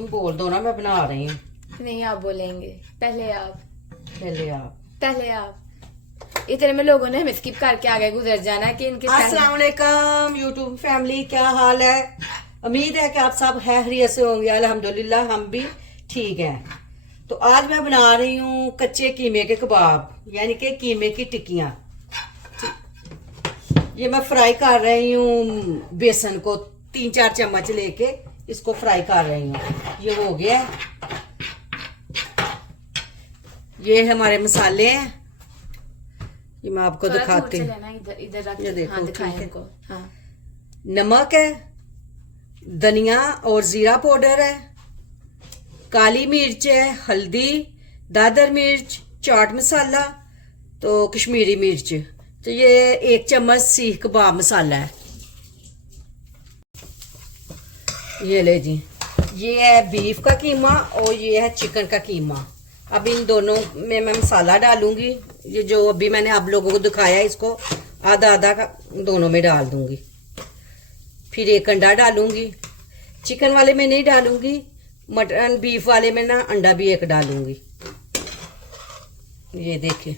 तुम बोल दो ना, मैं बना रही हूँ। नहीं आप बोलेंगे, पहले आप। पहले आप। इतने में लोगों ने हमें स्किप करके आगे गुजर जाना है कि इनके अस्सलाम वालेकुम यूट्यूब फैमिली, क्या हाल है? उम्मीद है कि आप सब खैरियत से होंगे। अल्हम्दुलिल्लाह हम भी ठीक हैं। तो आज मैं बना रही हूँ कच्चे कीमे के कबाब, यानी कि कीमे की टिक्कियाँ। ये मैं फ्राई कर रही हूँ, बेसन को 3-4 चम्मच लेके इसको फ्राई कर रही हूँ। ये हो गया है। ये हमारे मसाले हैं, ये मैं आपको दिखाती हूँ। ये देखो, ठीक है। हाँ। नमक है, धनिया और जीरा पाउडर है, काली मिर्च है, हल्दी, दादर मिर्च, चाट मसाला, तो कश्मीरी मिर्च। तो ये 1 चम्मच सीख कबाब मसाला है। ये ले जी, ये है बीफ का कीमा और ये है चिकन का कीमा। अब इन दोनों में मैं मसाला डालूंगी। ये जो अभी मैंने आप लोगों को दिखाया है, इसको आधा आधा का दोनों में डाल दूंगी। फिर 1 अंडा डालूंगी। चिकन वाले में नहीं डालूंगी, मटन बीफ वाले में ना अंडा भी 1 डालूंगी। ये देखिए,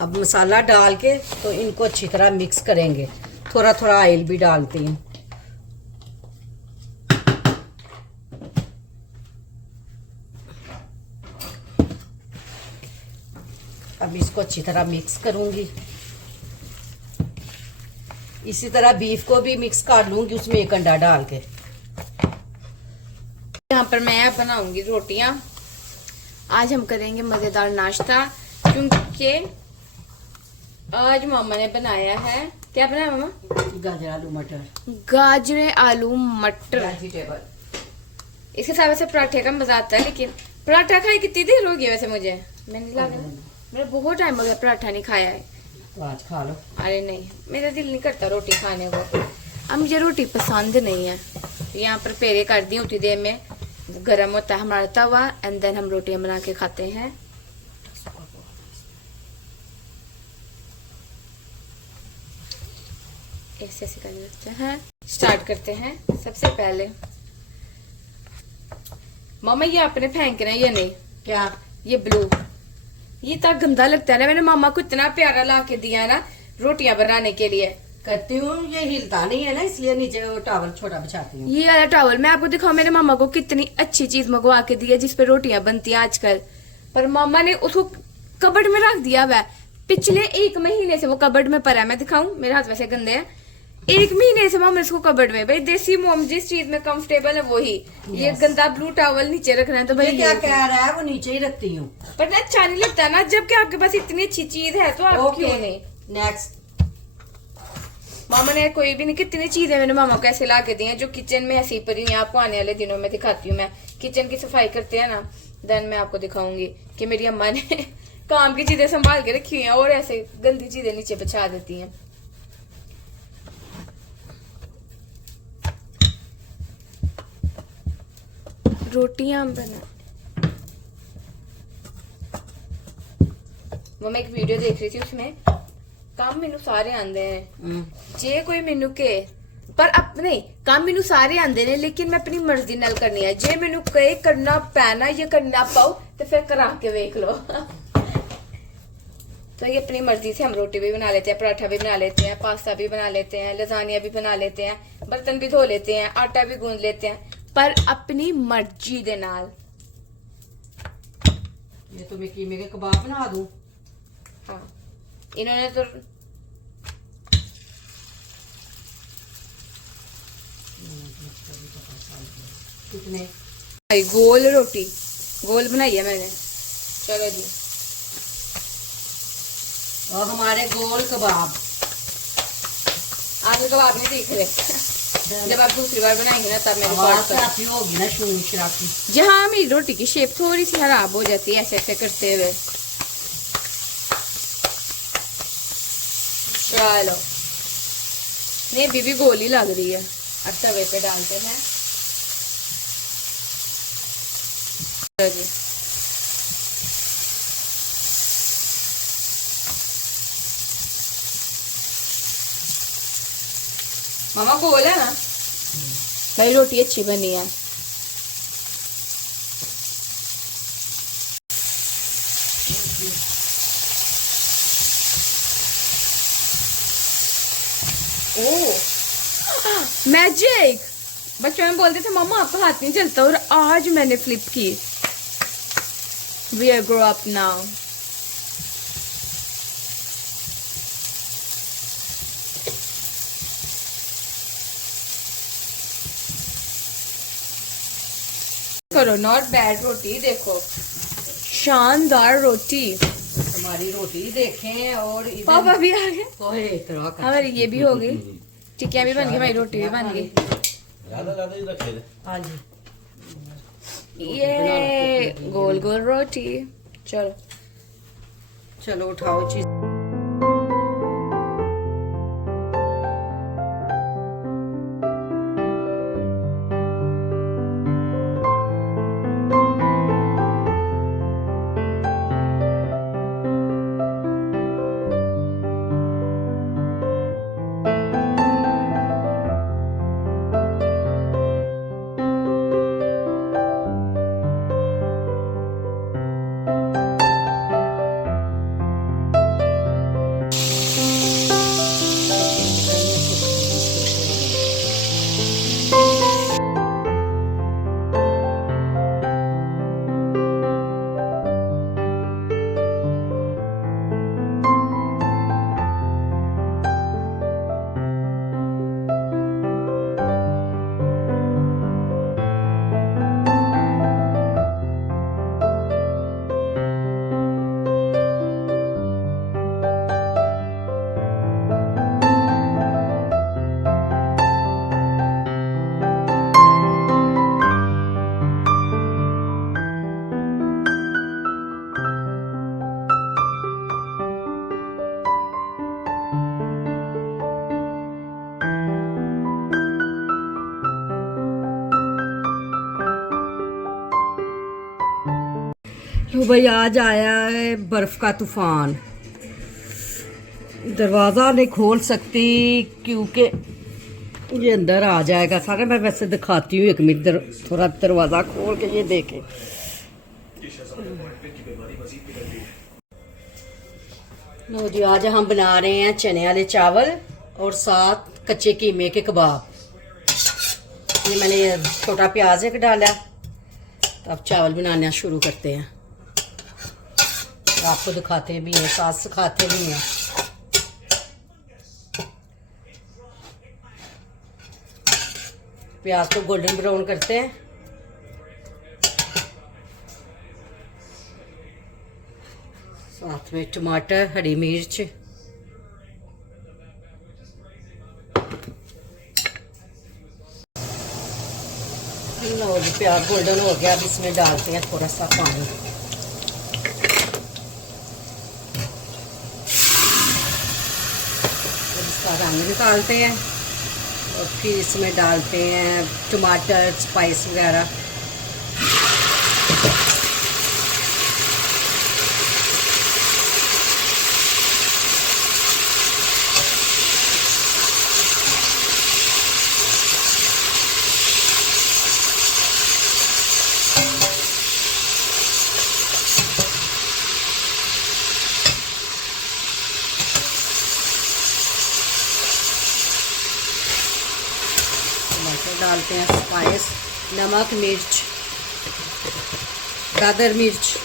अब मसाला डाल के तो इनको अच्छी तरह मिक्स करेंगे। थोड़ा थोड़ा ऑयल भी डालती हूँ। अब इसको अच्छी तरह मिक्स करूंगी। इसी तरह बीफ को भी मिक्स कर लूंगी, उसमें 1 अंडा डाल के। यहाँ पर मैं बनाऊंगी रोटियां। आज हम करेंगे मजेदार नाश्ता, क्योंकि आज मामा ने बनाया है। क्या बनाया मामा? गाजर आलू मटर। गाजरे आलू मटर वेजिटेबल। इसके साथ वैसे पराठे का मजा आता है, लेकिन पराठा खाए कितनी देर हो गई वैसे मुझे, मैंने लगा मेरा बहुत टाइम हो गया पराठा नहीं खाया है। तो आज खा लो। अरे नहीं, मेरा दिल नहीं करता रोटी खाने को। अब मुझे रोटी पसंद नहीं है। यहाँ पर पेरे कर दी, उठी देर में गर्म होता है हमारा तवा, एंड देन हम रोटियां बना के खाते हैं। ऐसे कर लेते हैं। स्टार्ट करते हैं। सबसे पहले मामा ये आपने फेंकना है, ये नहीं, क्या ये ब्लू, ये इतना गंदा लगता है ना। मैंने मामा को इतना प्यारा ला के दिया है ना रोटियां बनाने के लिए। करती हूँ, ये हिलता नहीं है ना, इसलिए नीचे टॉवल छोटा बिछाती हूँ। ये वाला टॉवल मैं आपको दिखाऊं, मेरे मामा को कितनी अच्छी चीज मंगवा के दी है जिसपे रोटियां बनती हैं आजकल, पर मामा ने उसको कबर्ड में रख दिया हुआ है। पिछले 1 महीने से वो कबर्ड में पड़ा है। मैं दिखाऊं, मेरे हाथ वैसे गंदे हैं। 1 महीने से मामा इसको कबर्ड में, भाई देसी मोम जिस चीज में कंफर्टेबल है वही। ये गंदा ब्लू टॉवल नीचे रखना है तो भाई क्या कह रहा है, वो नीचे ही रखती हूँ। पर ना अच्छा नहीं लगता ना, जबकि आपके पास इतनी अच्छी चीज है तो आप क्यों नहीं। नेक्स्ट, मामा ने कोई भी नहीं, कितनी चीजें मैंने मामा को ऐसे ला के दी हैं जो किचन में ऐसी पड़ी हैं। आपको आने वाले दिनों में दिखाती हूँ। मैं किचन की सफाई करते हैं ना, देन मैं आपको दिखाऊंगी कि मेरी अम्मा ने काम की चीजें संभाल के रखी हुई हैं और ऐसे गंदी चीजें नीचे बिछा देती हैं। रोटियां बना, वो मैं एक वीडियो देख रही थी, उसमें काम मैनू सारे आंदे हैं जे कोई मैनू के, पर अपने काम मैनू सारे आंदे ने, लेकिन मैं अपनी मर्जी नाल करनी है। जे मैनू कहे करना पैना या करना पाओ तो फिर करा के देख लो। तो ये अपनी मर्जी से हम रोटी भी बना लेते हैं, पराठा भी बना लेते हैं, पास्ता भी बना लेते हैं, लजानिया भी बना लेते हैं, बर्तन भी धो लेते हैं, आटा भी गूंद लेते हैं, पर अपनी मर्जी दे नाल। ये तो मैं कीमे के कबाब बना दूं। हाँ, इन्होंने तो कितने गोल रोटी गोल बनाई है मैंने। चलो जी, और हमारे गोल कबाब। आप कबाब नहीं देख रहे, जब आप दूसरी बार बनाएंगे ना तब मेरी आती होगी ना शून शराबी। जहाँ मेरी रोटी की शेप थोड़ी सी खराब हो जाती है ऐसे ऐसे करते हुए। चलो, नहीं अभी भी गोल ही लग रही है। अब तवे पे डालते हैं। चलो जी, मामा गोल है ना, मेरी रोटी अच्छी बनी है। ओह मैजिक, बच्चों में बोलते थे मम्मा आपका हाथ नहीं चलता, और आज मैंने फ्लिप की। We are grow up now. करो, नॉट बैड रोटी, देखो शानदार रोटी। हमारी रोटी देखें और पापा भी आ गए, ओए इतना कर। हमारी ये भी हो गई, टिक्कियाँ भी बन गई, हमारी रोटी भी बन गई। ज्यादा ही रखे थे। हाँ जी, ये गोल गोल रोटी। चलो चलो उठाओ चीज। तो भाई आज आया है बर्फ का तूफान। दरवाज़ा नहीं खोल सकती क्योंकि ये अंदर आ जाएगा सारा। मैं वैसे दिखाती हूँ, एक मिनट थोड़ा दरवाज़ा खोल के ये देखें। लो जी, आज हम बना रहे हैं चने वाले चावल और साथ कच्चे कीमे के कबाब। ये मैंने छोटा प्याज एक डाला। तो अब चावल बनाना शुरू करते हैं। आपको दिखाते भी हैं, साथ सिखाते भी हैं। प्याज को गोल्डन ब्राउन करते हैं। साथ में टमाटर, हरी मिर्च, लो जी प्याज गोल्डन हो गया। अब इसमें डालते हैं थोड़ा सा पानी। इसका रंग निकालते हैं और फिर इसमें डालते हैं टमाटर, स्पाइस वगैरह। डालते हैं स्पाइस, नमक, मिर्च, दादर मिर्च,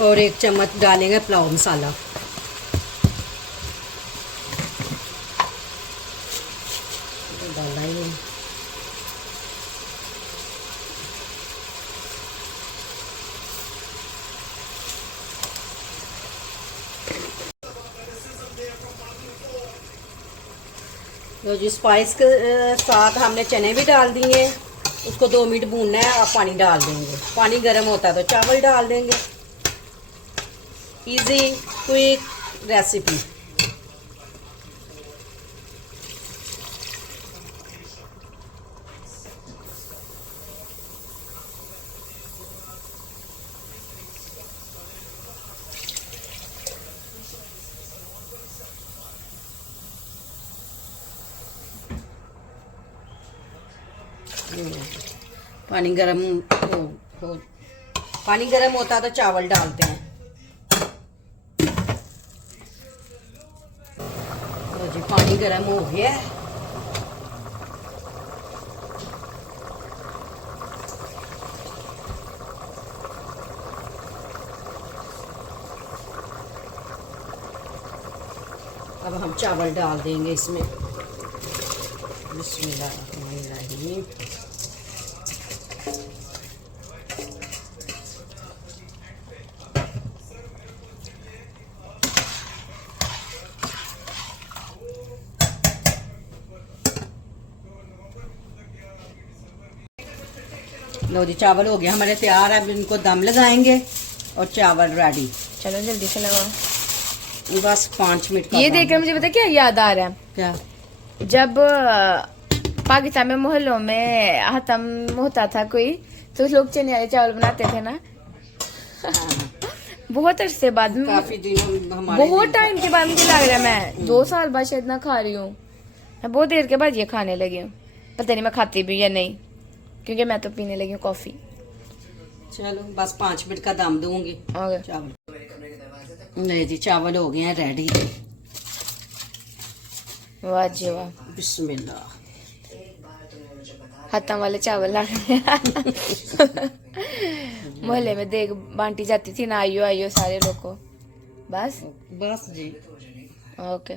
और 1 चम्मच डालेंगे पुलाव मसाला। डाला ही नहीं। तो जी स्पाइस के साथ हमने चने भी डाल दिए उसको 2 मिनट भूनना है। आप पानी डाल देंगे, पानी गर्म होता है तो चावल डाल देंगे। Easy quick recipe. पानी गरम हो पानी गरम होता तो चावल डालते हैं। तो जी पानी गरम हो गया है। अब हम चावल डाल देंगे इसमें। बिस्मिल्लाहिर्रहमानिर्रहीम। लो जी चावल हो गया हमारे तैयार है। अब इनको दम लगाएंगे और चावल रेडी। चलो जल्दी से लगाओ। बस 5 मिनट का ये दम। देखकर मुझे पता क्या याद आ रहा है, क्या? जब पाकिस्तान में मोहल्लों में खत्म होता था कोई, तो लोग चने वाले चावल बनाते थे ना। बहुत अरसे बाद में, काफी दिनों हमारे बहुत टाइम के बाद मुझे लग रहा है मैं 2 साल बाद शायद ना खा रही हूँ। मैं बहुत देर के बाद ये खाने लगी हूँ। पता नहीं मैं खाती भी या नहीं, क्योंकि मैं तो पीने लगी हूँ कॉफी। चलो बस 5 मिनट का दम दूंगी। ओके। चावल नहीं जी चावल हो गए हैं रेडी। वाह जी वाह, बिस्मिल्लाह। हाथों वाले चावल ला मोहल्ले में देख बांटी जाती थी ना, आइयो आइयो सारे लोग को। बस बस जी। ओके।